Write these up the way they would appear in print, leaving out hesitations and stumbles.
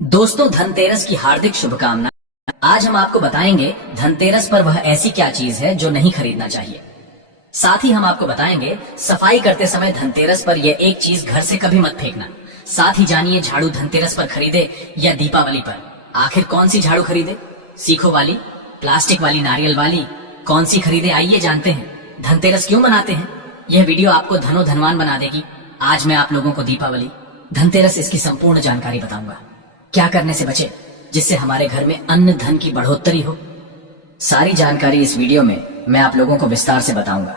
दोस्तों, धनतेरस की हार्दिक शुभकामनाएं। आज हम आपको बताएंगे धनतेरस पर वह ऐसी क्या चीज है जो नहीं खरीदना चाहिए। साथ ही हम आपको बताएंगे सफाई करते समय धनतेरस पर यह एक चीज घर से कभी मत फेंकना। साथ ही जानिए झाड़ू धनतेरस पर खरीदे या दीपावली पर। आखिर कौन सी झाड़ू खरीदे, सीखो वाली, प्लास्टिक वाली, नारियल वाली, कौन सी खरीदे, आइए जानते हैं धनतेरस क्यों मनाते हैं। यह वीडियो आपको धनो धनवान बना देगी। आज मैं आप लोगों को दीपावली, धनतेरस, इसकी संपूर्ण जानकारी बताऊंगा। क्या करने से बचे जिससे हमारे घर में अन्न धन की बढ़ोतरी हो। सारी जानकारी इस वीडियो में मैं आप लोगों को विस्तार से बताऊंगा।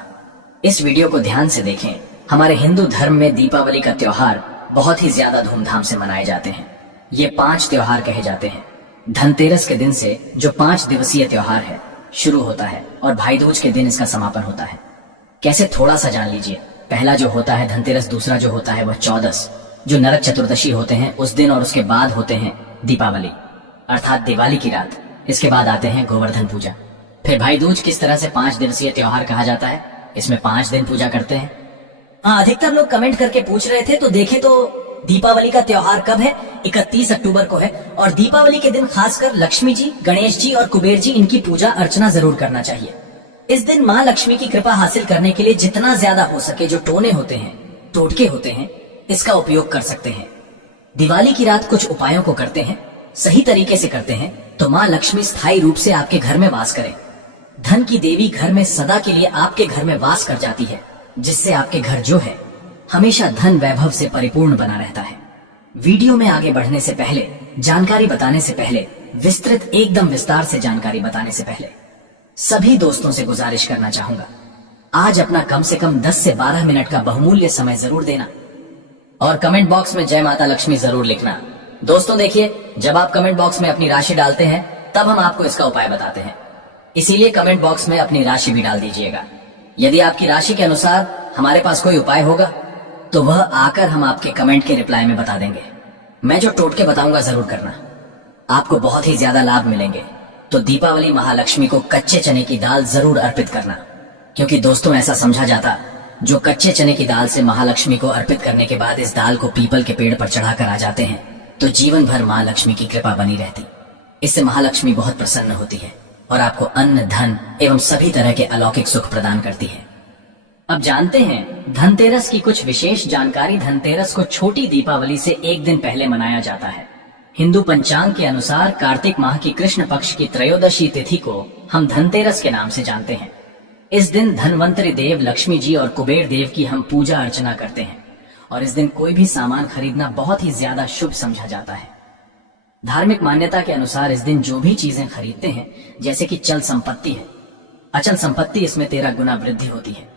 इस वीडियो को ध्यान से देखें। हमारे हिंदू धर्म में दीपावली का त्योहार बहुत ही ज्यादा धूमधाम से मनाए जाते हैं। ये 5 त्योहार कहे जाते हैं। धनतेरस के दिन से जो 5 दिवसीय त्योहार है शुरू होता है और भाई दूज के दिन इसका समापन होता है। कैसे, थोड़ा सा जान लीजिए। पहला जो होता है धनतेरस, दूसरा जो होता है वह चौदस, जो नरक चतुर्दशी होते हैं उस दिन, और उसके बाद होते हैं दीपावली अर्थात दिवाली की रात। इसके बाद आते हैं गोवर्धन पूजा। फिर भाई दूज। किस तरह से 5 दिवसीय त्योहार कहा जाता है, इसमें 5 दिन पूजा करते हैं। अधिकतर लोग कमेंट करके पूछ रहे थे, तो देखें तो दीपावली का त्योहार कब है, 31 अक्टूबर को है। और दीपावली के दिन खासकर लक्ष्मी जी, गणेश जी और कुबेर जी, इनकी पूजा अर्चना जरूर करना चाहिए। इस दिन माँ लक्ष्मी की कृपा हासिल करने के लिए जितना ज्यादा हो सके जो टोने होते हैं, टोटके होते हैं, इसका उपयोग कर सकते हैं। दिवाली की रात कुछ उपायों को करते हैं, सही तरीके से करते हैं तो माँ लक्ष्मी स्थायी रूप से आपके घर में वास करें। धन की देवी घर में सदा के लिए आपके घर में वास कर जाती है, जिससे आपके घर जो है हमेशा धन वैभव से परिपूर्ण बना रहता है। वीडियो में आगे बढ़ने से पहले, जानकारी बताने से पहले, विस्तृत एकदम विस्तार से जानकारी बताने से पहले सभी दोस्तों से गुजारिश करना चाहूंगा, आज अपना कम से कम 10 से 12 मिनट का बहुमूल्य समय जरूर देना और कमेंट बॉक्स में जय माता लक्ष्मी जरूर लिखना। दोस्तों देखिए, जब आप कमेंट बॉक्स में अपनी राशि डालते हैं तब हम आपको इसका उपाय बताते हैं, इसीलिए कमेंट बॉक्स में अपनी राशि भी डाल दीजिएगा। यदि आपकी राशि के अनुसार हमारे पास कोई उपाय होगा तो वह आकर हम आपके कमेंट के रिप्लाई में बता देंगे। मैं जो टोटके बताऊंगा जरूर करना, आपको बहुत ही ज्यादा लाभ मिलेंगे। तो दीपावली महालक्ष्मी को कच्चे चने की दाल जरूर अर्पित करना, क्योंकि दोस्तों ऐसा समझा जाता, जो कच्चे चने की दाल से महालक्ष्मी को अर्पित करने के बाद इस दाल को पीपल के पेड़ पर चढ़ाकर आ जाते हैं तो जीवन भर माँ लक्ष्मी की कृपा बनी रहती। इससे महालक्ष्मी बहुत प्रसन्न होती है और आपको अन्न, धन एवं सभी तरह के अलौकिक सुख प्रदान करती है। अब जानते हैं धनतेरस की कुछ विशेष जानकारी। धनतेरस को छोटी दीपावली से एक दिन पहले मनाया जाता है। हिंदू पंचांग के अनुसार कार्तिक माह की कृष्ण पक्ष की त्रयोदशी तिथि को हम धनतेरस के नाम से जानते हैं। इस दिन धनवंतरी देव, लक्ष्मी जी और कुबेर देव की हम पूजा अर्चना करते हैं और इस दिन कोई भी सामान खरीदना बहुत ही ज्यादा शुभ समझा जाता है। धार्मिक मान्यता के अनुसार इस दिन जो भी चीजें खरीदते हैं, जैसे कि चल संपत्ति है, अचल संपत्ति, इसमें 13 गुना वृद्धि होती है।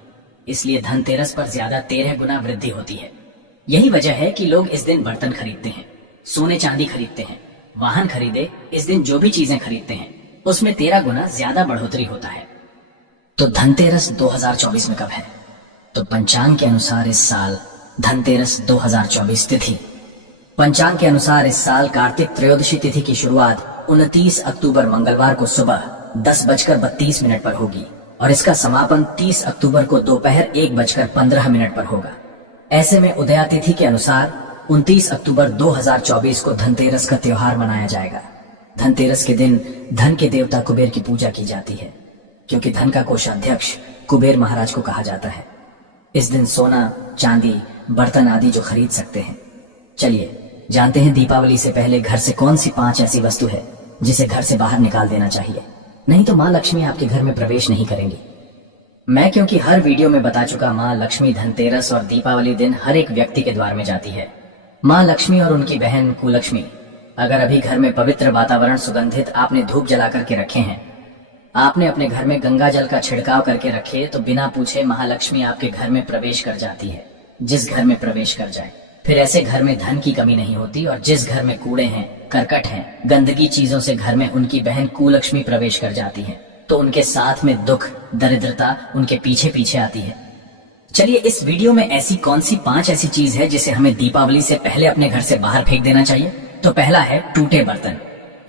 इसलिए धनतेरस पर ज्यादा 13 गुना वृद्धि होती है। यही वजह है कि लोग इस दिन बर्तन खरीदते हैं, सोने चांदी खरीदते हैं, वाहन खरीदे। इस दिन जो भी चीजें खरीदते हैं उसमें 13 गुना ज्यादा बढ़ोतरी होता है। तो धनतेरस 2024 में कब है? तो पंचांग के अनुसार इस साल धनतेरस 2024 तिथि, पंचांग के अनुसार इस साल कार्तिक त्रयोदशी तिथि की शुरुआत 29 अक्टूबर मंगलवार को सुबह 10:32 पर होगी और इसका समापन 30 अक्टूबर को दोपहर 1:15 पर होगा। ऐसे में उदया तिथि के अनुसार 29 अक्टूबर 2024 को धनतेरस का त्योहार मनाया जाएगा। धनतेरस के दिन धन के देवता कुबेर की पूजा की जाती है, क्योंकि धन का कोषाध्यक्ष कुबेर महाराज को कहा जाता है। इस दिन सोना, चांदी, बर्तन आदि जो खरीद सकते हैं। चलिए जानते हैं दीपावली से पहले घर से कौन सी 5 ऐसी वस्तु है जिसे घर से बाहर निकाल देना चाहिए, नहीं तो माँ लक्ष्मी आपके घर में प्रवेश नहीं करेंगी। मैं क्योंकि हर वीडियो में बता चुका, माँ लक्ष्मी धनतेरस और दीपावली दिन हर एक व्यक्ति के द्वार में जाती है। माँ लक्ष्मी और उनकी बहन कुलक्ष्मी। अगर अभी घर में पवित्र वातावरण, सुगंधित आपने धूप जला करके रखे हैं, आपने अपने घर में गंगा जल का छिड़काव करके रखे, तो बिना पूछे महालक्ष्मी आपके घर में प्रवेश कर जाती है। जिस घर में प्रवेश कर जाए, फिर ऐसे घर में धन की कमी नहीं होती। और जिस घर में कूड़े हैं, करकट हैं, गंदगी चीजों से घर में उनकी बहन कुलक्ष्मी प्रवेश कर जाती है, तो उनके साथ में दुख, दरिद्रता उनके पीछे पीछे आती है। चलिए इस वीडियो में ऐसी कौन सी 5 ऐसी चीज है जिसे हमें दीपावली से पहले अपने घर से बाहर फेंक देना चाहिए। तो पहला है टूटे बर्तन,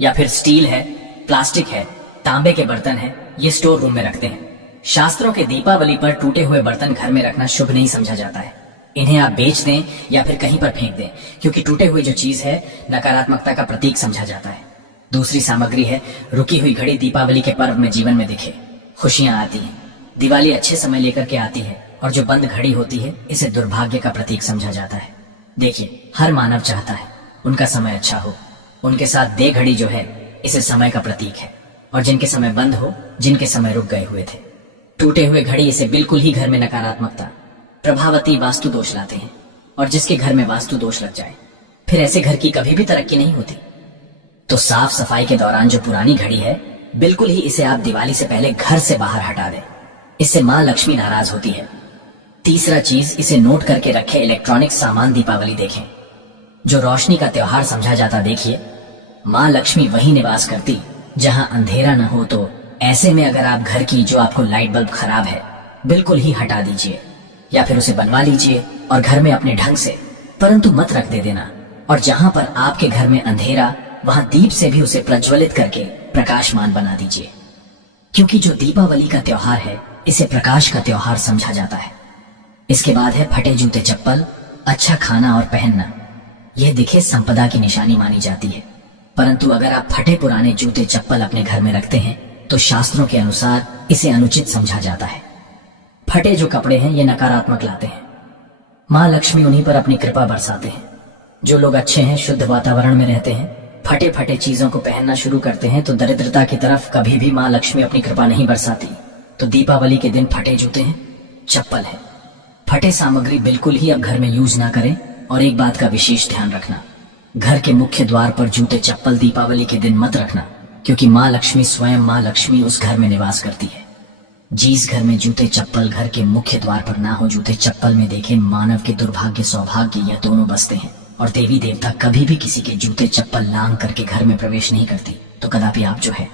या फिर स्टील है, प्लास्टिक है, तांबे के बर्तन है, ये स्टोर रूम में रखते हैं। शास्त्रों के दीपावली पर टूटे हुए बर्तन घर में रखना शुभ नहीं समझा जाता है। इन्हें आप बेच दें या फिर कहीं पर फेंक दें, क्योंकि टूटे हुए जो चीज है नकारात्मकता का प्रतीक समझा जाता है। दूसरी सामग्री है रुकी हुई घड़ी दीपावली के पर्व में जीवन में दिखे। खुशियां आती हैं, दिवाली अच्छे समय लेकर के आती है, और जो बंद घड़ी होती है इसे दुर्भाग्य का प्रतीक समझा जाता है। देखिए, हर मानव चाहता है उनका समय अच्छा हो। उनके साथ दे घड़ी जो है इसे समय का प्रतीक है, और जिनके समय बंद हो, जिनके समय रुक गए हुए थे। टूटे हुए घड़ी इसे बिल्कुल ही घर में नकारात्मकता, प्रभावती वास्तु दोष लाते हैं, और जिसके घर में वास्तु दोष लग जाए फिर ऐसे घर की कभी भी तरक्की नहीं होती। तो साफ सफाई के दौरान जो पुरानी घड़ी है बिल्कुल ही इसे आप दिवाली से पहले घर से बाहर हटा दें। इससे मां लक्ष्मी नाराज होती है। तीसरा चीज, इसे नोट करके रखे इलेक्ट्रॉनिक सामान दीपावली देखें, जो रोशनी का त्योहार समझा जाता। देखिए, मां लक्ष्मी वहीं निवास करती जहां अंधेरा न हो। तो ऐसे में अगर आप घर की जो आपको लाइट बल्ब खराब है बिल्कुल ही हटा दीजिए, या फिर उसे बनवा लीजिए और घर में अपने ढंग से, परंतु मत रख दे देना। और जहां पर आपके घर में अंधेरा, वहां दीप से भी उसे प्रज्वलित करके प्रकाशमान बना दीजिए, क्योंकि जो दीपावली का त्योहार है इसे प्रकाश का त्योहार समझा जाता है। इसके बाद है फटे जूते चप्पल, अच्छा खाना और पहनना। यह दिखे संपदा की निशानी मानी जाती है, परंतु अगर आप फटे पुराने जूते चप्पल अपने घर में रखते हैं तो शास्त्रों के अनुसार इसे अनुचित समझा जाता है। फटे जो कपड़े हैं ये नकारात्मक लाते हैं। मां लक्ष्मी उन्हीं पर अपनी कृपा बरसाते हैं। जो लोग अच्छे हैं, शुद्ध वातावरण में रहते हैं, फटे फटे चीजों को पहनना शुरू करते हैं तो दरिद्रता की तरफ कभी भी मां लक्ष्मी अपनी कृपा नहीं बरसाती। तो दीपावली के दिन फटे जूते हैं, चप्पल है, फटे सामग्री बिल्कुल ही अब घर में यूज ना करें। और एक बात का विशेष ध्यान रखना, घर के मुख्य द्वार पर जूते चप्पल दीपावली के दिन मत रखना, क्योंकि मां लक्ष्मी स्वयं मां लक्ष्मी उस घर में निवास करती है। जिस घर में जूते चप्पल घर के मुख्य द्वार पर ना हो, जूते चप्पल में देखें मानव के दुर्भाग्य सौभाग्य यह दोनों बसते हैं, और देवी देवता कभी भी किसी के जूते चप्पल लांग करके घर में प्रवेश नहीं करती। तो कदापि आप जो है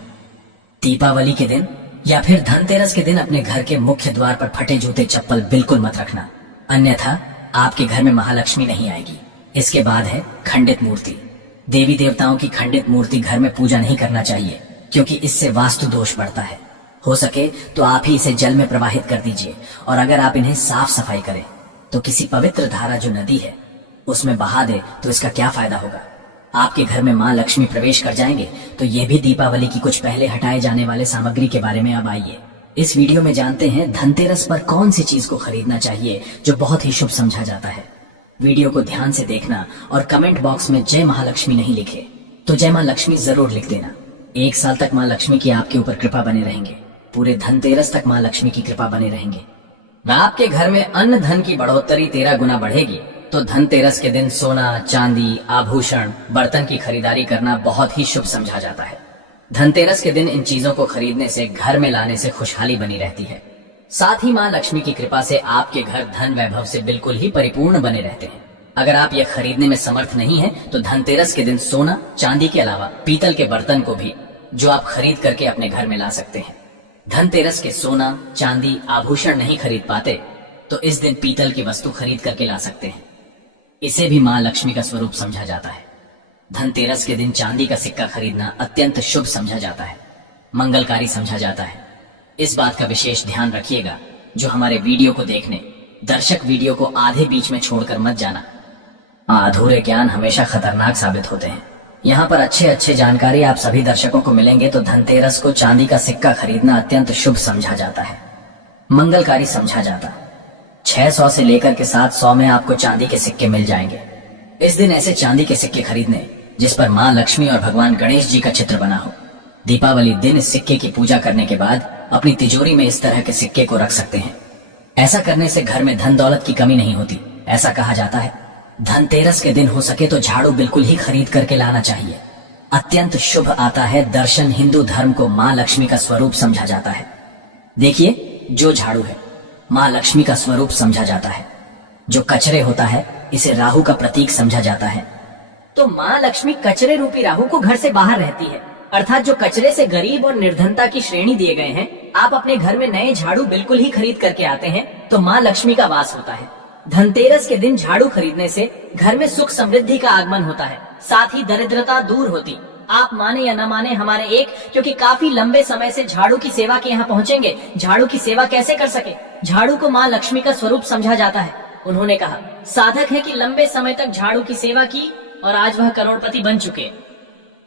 दीपावली के दिन या फिर धनतेरस के दिन अपने घर के मुख्य द्वार पर फटे जूते चप्पल बिल्कुल मत रखना, अन्यथा आपके घर में महालक्ष्मी नहीं आएगी। इसके बाद है खंडित मूर्ति। देवी देवताओं की खंडित मूर्ति घर में पूजा नहीं करना चाहिए, क्योंकि इससे वास्तु दोष बढ़ता है। हो सके तो आप ही इसे जल में प्रवाहित कर दीजिए, और अगर आप इन्हें साफ सफाई करें तो किसी पवित्र धारा जो नदी है उसमें बहा दे तो इसका क्या फायदा होगा। आपके घर में मां लक्ष्मी प्रवेश कर जाएंगे। तो यह भी दीपावली की कुछ पहले हटाए जाने वाले सामग्री के बारे में अब आइए इस वीडियो में जानते हैं धनतेरस पर कौन सी चीज को खरीदना चाहिए जो बहुत ही शुभ समझा जाता है। वीडियो को ध्यान से देखना और कमेंट बॉक्स में जय महालक्ष्मी नहीं लिखे तो जय मां लक्ष्मी जरूर लिख देना। 1 साल तक मां लक्ष्मी की आपके ऊपर कृपा बने रहेंगे। पूरे धनतेरस तक मां लक्ष्मी की कृपा बने रहेंगे। आपके घर में अन्न धन की बढ़ोतरी 13 गुना बढ़ेगी। तो धनतेरस के दिन सोना, चांदी, आभूषण, बर्तन की खरीदारी करना बहुत ही शुभ समझा जाता है। धनतेरस के दिन इन चीजों को खरीदने से, घर में लाने से खुशहाली बनी रहती है। साथ ही मां लक्ष्मी की कृपा से आपके घर धन वैभव से बिल्कुल ही परिपूर्ण बने रहते हैं। अगर आप यह खरीदने में समर्थ नहीं है तो धनतेरस के दिन सोना, चांदी के अलावा पीतल के बर्तन को भी जो आप खरीद करके अपने घर में ला सकते हैं। धनतेरस के सोना, चांदी, आभूषण नहीं खरीद पाते तो इस दिन पीतल की वस्तु खरीद करके ला सकते हैं। इसे भी मां लक्ष्मी का स्वरूप समझा जाता है। धनतेरस के दिन चांदी का सिक्का खरीदना अत्यंत शुभ समझा जाता है, मंगलकारी समझा जाता है। इस बात का विशेष ध्यान रखिएगा जो हमारे वीडियो को देखने दर्शक वीडियो को आधे बीच में छोड़कर मत जाना। अधूरे ज्ञान हमेशा खतरनाक साबित होते हैं। यहाँ पर अच्छे जानकारी आप सभी दर्शकों को मिलेंगे। तो धनतेरस को चांदी का सिक्का खरीदना अत्यंत शुभ समझा जाता है, मंगलकारी समझा जाता है। 600 से लेकर के 700 में आपको चांदी के सिक्के मिल जाएंगे। इस दिन ऐसे चांदी के सिक्के खरीदने जिस पर मां लक्ष्मी और भगवान गणेश जी का चित्र बना हो। दीपावली दिन इस सिक्के की पूजा करने के बाद अपनी तिजोरी में इस तरह के सिक्के को रख सकते हैं। ऐसा करने से घर में धन दौलत की कमी नहीं होती। ऐसा कहा जाता है धनतेरस के दिन हो सके तो झाड़ू बिल्कुल ही खरीद करके लाना चाहिए। अत्यंत शुभ आता है दर्शन। हिंदू धर्म को मां लक्ष्मी का स्वरूप समझा जाता है। देखिए, जो झाड़ू है मां लक्ष्मी का स्वरूप समझा जाता है। जो कचरे होता है इसे राहु का प्रतीक समझा जाता है। तो मां लक्ष्मी कचरे रूपी राहु को घर से बाहर रहती है, अर्थात जो कचरे से गरीब और निर्धनता की श्रेणी दिए गए हैं। आप अपने घर में नए झाड़ू बिल्कुल ही खरीद करके आते हैं तो मां लक्ष्मी का वास होता है। धनतेरस के दिन झाड़ू खरीदने से घर में सुख समृद्धि का आगमन होता है, साथ ही दरिद्रता दूर होती। आप माने या न माने हमारे एक क्योंकि काफी लंबे समय से झाड़ू की सेवा के यहाँ पहुँचेंगे। झाड़ू की सेवा कैसे कर सके? झाड़ू को माँ लक्ष्मी का स्वरूप समझा जाता है। उन्होंने कहा, साधक है कि लंबे समय तक झाड़ू की सेवा की और आज वह करोड़पति बन चुके।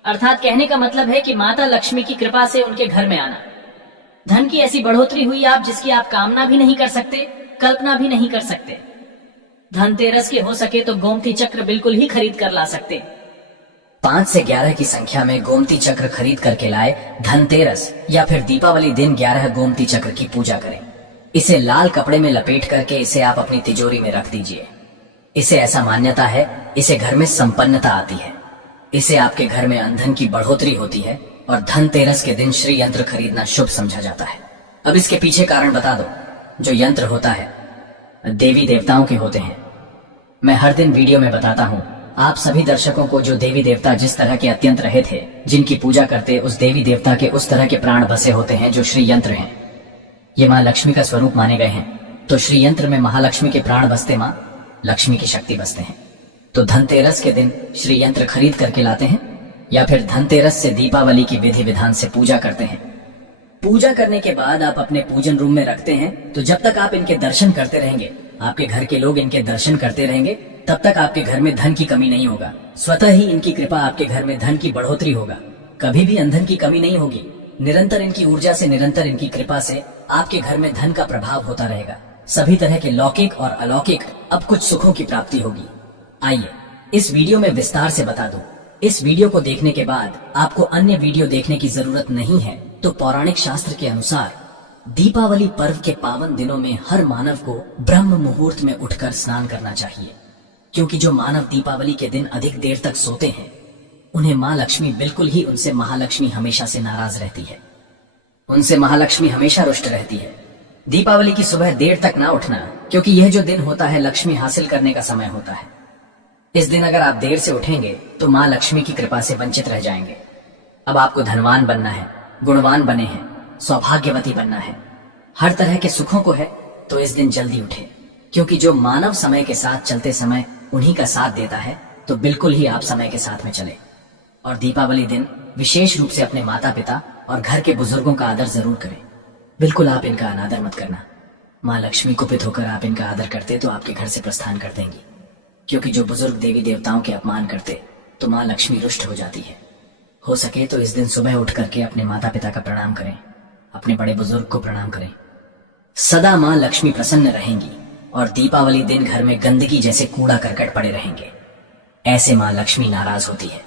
अर्थात कहने का मतलब है कि माता लक्ष्मी की कृपा से उनके घर में आना। धन की ऐसी बढ़ोतरी हुई आप जिसकी आप कामना भी नहीं कर सकते, कल्पना भी नहीं कर सकते। धनतेरस के हो सके तो गोमती चक्र बिल्कुल ही खरीद कर ला सकते। 5 से 11 की संख्या में गोमती चक्र खरीद करके लाए धनतेरस या फिर दीपावली दिन 11 गोमती चक्र की पूजा करें। इसे लाल कपड़े में लपेट करके इसे आप अपनी तिजोरी में रख दीजिए। इसे ऐसा मान्यता है, इसे घर में संपन्नता आती है, इसे आपके घर में अंधन की बढ़ोतरी होती है और धनतेरस के दिन श्री यंत्र खरीदना शुभ समझा जाता है। अब इसके पीछे कारण बता दो। जो यंत्र होता है देवी देवताओं के होते हैं। मैं हर दिन वीडियो में बताता हूँ आप सभी दर्शकों को, जो देवी देवता जिस तरह के अत्यंत रहे थे, जिनकी पूजा करते उस देवी देवता के उस तरह के प्राण बसे होते हैं जो श्री यंत्र हैं। ये माँ लक्ष्मी का स्वरूप माने गए हैं, तो श्री यंत्र में महालक्ष्मी के प्राण बसते, माँ लक्ष्मी की शक्ति बसते हैं। तो धनतेरस के दिन श्री यंत्र खरीद करके लाते हैं या फिर धनतेरस से दीपावली की विधि विधान से पूजा करते हैं। पूजा करने के बाद आप अपने पूजन रूम में रखते हैं, तो जब तक आप इनके दर्शन करते रहेंगे, आपके घर के लोग इनके दर्शन करते रहेंगे, तब तक आपके घर में धन की कमी नहीं होगा। स्वतः ही इनकी कृपा आपके घर में धन की बढ़ोतरी होगा। कभी भी अंधन की कमी नहीं होगी। निरंतर इनकी ऊर्जा से, निरंतर इनकी कृपा से आपके घर में धन का प्रभाव होता रहेगा। सभी तरह के लौकिक और अलौकिक अब कुछ सुखों की प्राप्ति होगी। आइए इस वीडियो में विस्तार से बता दूं। इस वीडियो को देखने के बाद आपको अन्य वीडियो देखने की जरूरत नहीं है। तो पौराणिक शास्त्र के अनुसार दीपावली पर्व के पावन दिनों में हर मानव को ब्रह्म मुहूर्त में उठकर स्नान करना चाहिए, क्योंकि जो मानव दीपावली के दिन अधिक देर तक सोते हैं, उन्हें माँ लक्ष्मी बिल्कुल ही, उनसे महालक्ष्मी हमेशा से नाराज रहती है, उनसे महालक्ष्मी हमेशा रुष्ट रहती है। दीपावली की सुबह देर तक ना उठना, क्योंकि यह जो दिन होता है लक्ष्मी हासिल करने का समय होता है। इस दिन अगर आप देर से उठेंगे तो माँ लक्ष्मी की कृपा से वंचित रह जाएंगे। अब आपको धनवान बनना है, गुणवान बने हैं, सौभाग्यवती बनना है, हर तरह के सुखों को है, तो इस दिन जल्दी उठे, क्योंकि जो मानव समय के साथ चलते समय उन्हीं का साथ देता है, तो बिल्कुल ही आप समय के साथ में चले। और दीपावली दिन विशेष रूप से अपने माता पिता और घर के बुजुर्गों का आदर जरूर करें। बिल्कुल आप इनका अनादर मत करना। माँ लक्ष्मी कुपित होकर आप इनका आदर करते तो आपके घर से प्रस्थान कर देंगी, क्योंकि जो बुजुर्ग देवी देवताओं के अपमान करते तो माँ लक्ष्मी रुष्ट हो जाती है। हो सके तो इस दिन सुबह उठ करके अपने माता पिता का प्रणाम करें, अपने बड़े बुजुर्ग को प्रणाम करें। सदा माँ लक्ष्मी प्रसन्न रहेंगी और दीपावली दिन घर में गंदगी जैसे कूड़ा करकट पड़े रहेंगे, ऐसे माँ लक्ष्मी नाराज होती है।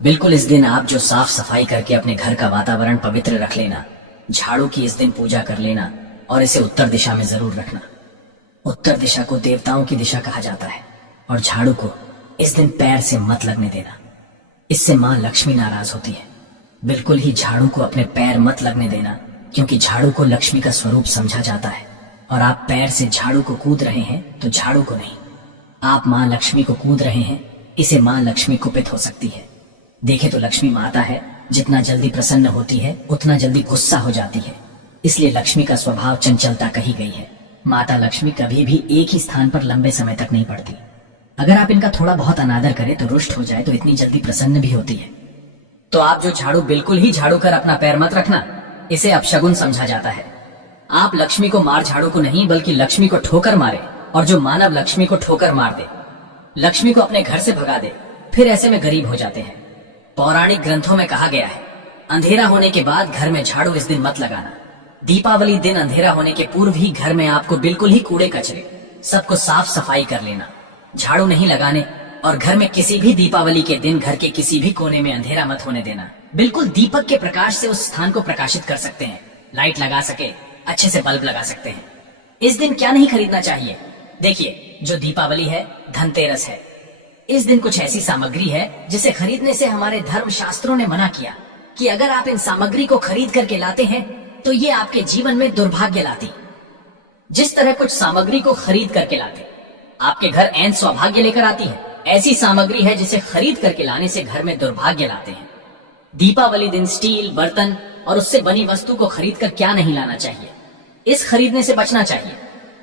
बिल्कुल इस दिन आप जो साफ सफाई करके अपने घर का वातावरण पवित्र रख लेना, झाड़ू की इस दिन पूजा कर लेना और इसे उत्तर दिशा में जरूर रखना। उत्तर दिशा को देवताओं की दिशा कहा जाता है और झाड़ू को इस दिन पैर से मत लगने देना, इससे माँ लक्ष्मी नाराज होती है। बिल्कुल ही झाड़ू को अपने पैर मत लगने देना, क्योंकि झाड़ू को लक्ष्मी का स्वरूप समझा जाता है और आप पैर से झाड़ू को कूद रहे हैं तो झाड़ू को नहीं, आप माँ लक्ष्मी को कूद रहे हैं, इसे माँ लक्ष्मी कुपित हो सकती है। देखे तो लक्ष्मी माता है, जितना जल्दी प्रसन्न होती है उतना जल्दी गुस्सा हो जाती है, इसलिए लक्ष्मी का स्वभाव चंचलता कही गई है। माता लक्ष्मी कभी भी एक ही स्थान पर लंबे समय तक नहीं पड़ती। अगर आप इनका थोड़ा बहुत अनादर करें तो रुष्ट हो जाए तो इतनी जल्दी प्रसन्न भी होती है। तो आप जो झाड़ू बिल्कुल ही झाड़ू कर अपना पैर मत रखना, इसे अपशगुन समझा जाता है। आप लक्ष्मी को मार झाड़ू को नहीं, बल्कि लक्ष्मी को ठोकर मारे, और जो मानव लक्ष्मी को ठोकर मार दे, लक्ष्मी को अपने घर से भगा दे, फिर ऐसे में गरीब हो जाते हैं। पौराणिक ग्रंथों में कहा गया है, अंधेरा होने के बाद घर में झाड़ू इस दिन मत लगाना। दीपावली दिन अंधेरा होने के पूर्व ही घर में आपको बिल्कुल ही कूड़े कचरे सबको साफ सफाई कर लेना, झाड़ू नहीं लगाने, और घर में किसी भी दीपावली के दिन घर के किसी भी कोने में अंधेरा मत होने देना। बिल्कुल दीपक के प्रकाश से उस स्थान को प्रकाशित कर सकते हैं, लाइट लगा सके, अच्छे से बल्ब लगा सकते हैं। इस दिन क्या नहीं खरीदना चाहिए? देखिए, जो दीपावली है, धनतेरस है, इस दिन कुछ ऐसी सामग्री है जिसे खरीदने से हमारे धर्म शास्त्रों ने मना किया कि अगर आप इन सामग्री को खरीद करके लाते हैं तो ये आपके जीवन में दुर्भाग्य लाती। जिस तरह कुछ सामग्री को खरीद करके लाते आपके घर ऐन सौभाग्य लेकर आती है, ऐसी सामग्री है जिसे खरीद करके लाने से घर में दुर्भाग्य लाते हैं। दीपावली दिन स्टील, बर्तन और उससे बनी वस्तु को खरीद कर क्या नहीं लाना चाहिए, इस खरीदने से बचना चाहिए।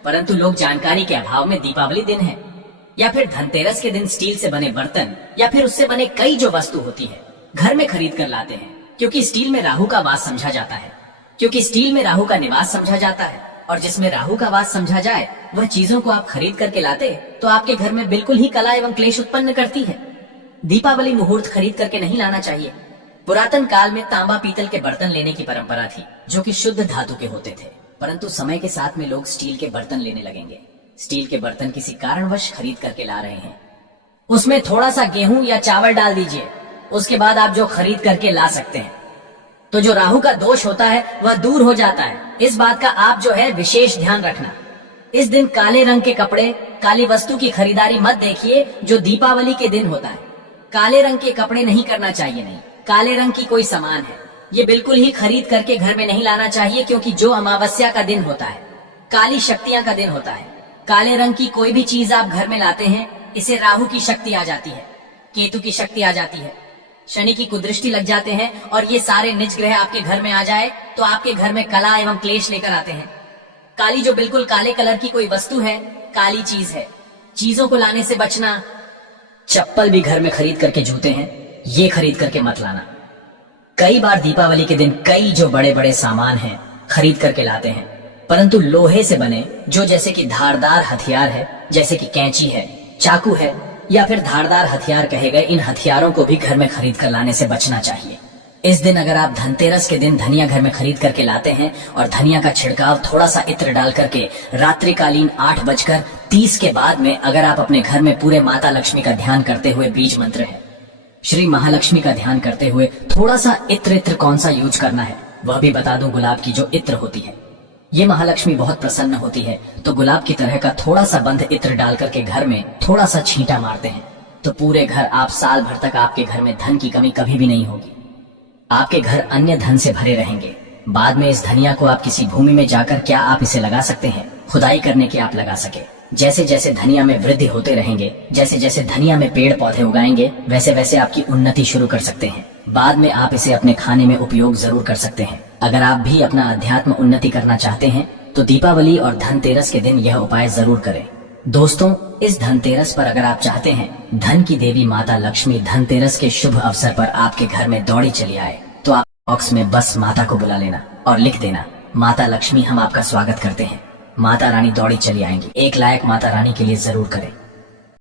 परंतु लोग जानकारी के अभाव में दीपावली दिन है या फिर धनतेरस के दिन स्टील से बने बर्तन या फिर उससे बने कई जो वस्तु होती है घर में खरीद कर लाते हैं, क्योंकि स्टील में राहु का वास समझा जाता है, क्योंकि स्टील में राहु का निवास समझा जाता है और जिसमें राहु का वास समझा जाए वह चीजों को आप खरीद करके लाते तो आपके घर में बिल्कुल ही कला एवं क्लेश उत्पन्न करती है। दीपावली मुहूर्त खरीद करके नहीं लाना चाहिए। पुरातन काल में तांबा पीतल के बर्तन लेने की परंपरा थी जो कि शुद्ध धातु के होते थे, परंतु समय के साथ में लोग स्टील के बर्तन लेने लगेंगे। स्टील के बर्तन किसी कारणवश खरीद करके ला रहे हैं। उसमें थोड़ा सा गेहूं या चावल डाल दीजिए, उसके बाद आप जो खरीद करके ला सकते हैं, तो जो राहु का दोष होता है वह दूर हो जाता है। इस बात का आप जो है विशेष ध्यान रखना। इस दिन काले रंग के कपड़े, काली वस्तु की खरीदारी मत देखिए जो दीपावली के दिन होता है। काले रंग के कपड़े नहीं करना चाहिए। नहीं, काले रंग की कोई सामान है ये बिल्कुल ही खरीद करके घर में नहीं लाना चाहिए, क्योंकि जो अमावस्या का दिन होता है, काली शक्तियां का दिन होता है। काले रंग की कोई भी चीज आप घर में लाते हैं, इसे राहु की शक्ति आ जाती है, केतु की शक्ति आ जाती है, शनि की कुदृष्टि लग जाते हैं, और ये सारे निज ग्रह आपके घर में आ जाए तो आपके घर में कला एवं क्लेश लेकर आते हैं। काली जो बिल्कुल काले कलर की कोई वस्तु है, काली चीज है, चीजों को लाने से बचना। चप्पल भी घर में खरीद करके जूते हैं, ये खरीद करके मत लाना। कई बार दीपावली के दिन कई जो बड़े बड़े सामान हैं खरीद करके लाते हैं, परंतु लोहे से बने जो जैसे कि धारदार हथियार है, जैसे कि कैंची है, चाकू है, या फिर धारदार हथियार कहे गए, इन हथियारों को भी घर में खरीद कर लाने से बचना चाहिए। इस दिन अगर आप धनतेरस के दिन धनिया घर में खरीद करके लाते हैं और धनिया का छिड़काव थोड़ा सा इत्र डाल करके रात्रिकालीन 8:30 के बाद में अगर आप अपने घर में पूरे माता लक्ष्मी का ध्यान करते हुए, बीज मंत्र है श्री महालक्ष्मी का ध्यान करते हुए थोड़ा सा इत्र कौन सा यूज करना है वह भी बता दूं। गुलाब की जो इत्र होती है ये महालक्ष्मी बहुत प्रसन्न होती है, तो गुलाब की तरह का थोड़ा सा बंद इत्र डाल करके घर में थोड़ा सा छींटा मारते हैं तो पूरे घर, आप साल भर तक आपके घर में धन की कमी कभी भी नहीं होगी। आपके घर अन्य धन से भरे रहेंगे। बाद में इस धनिया को आप किसी भूमि में जाकर क्या आप इसे लगा सकते हैं, खुदाई करने के आप लगा सके। जैसे जैसे धनिया में वृद्धि होते रहेंगे, जैसे जैसे धनिया में पेड़ पौधे उगाएंगे, वैसे वैसे आपकी उन्नति शुरू कर सकते हैं। बाद में आप इसे अपने खाने में उपयोग जरूर कर सकते हैं। अगर आप भी अपना अध्यात्म उन्नति करना चाहते हैं तो दीपावली और धनतेरस के दिन यह उपाय जरूर करें। दोस्तों, इस धनतेरस पर अगर आप चाहते हैं धन की देवी माता लक्ष्मी धनतेरस के शुभ अवसर पर आपके घर में दौड़ी चली आए, तो आप बॉक्स में बस माता को बुला लेना और लिख देना, माता लक्ष्मी हम आपका स्वागत करते हैं। माता रानी दौड़ी चली आएंगी। एक लायक माता रानी के लिए जरूर करें।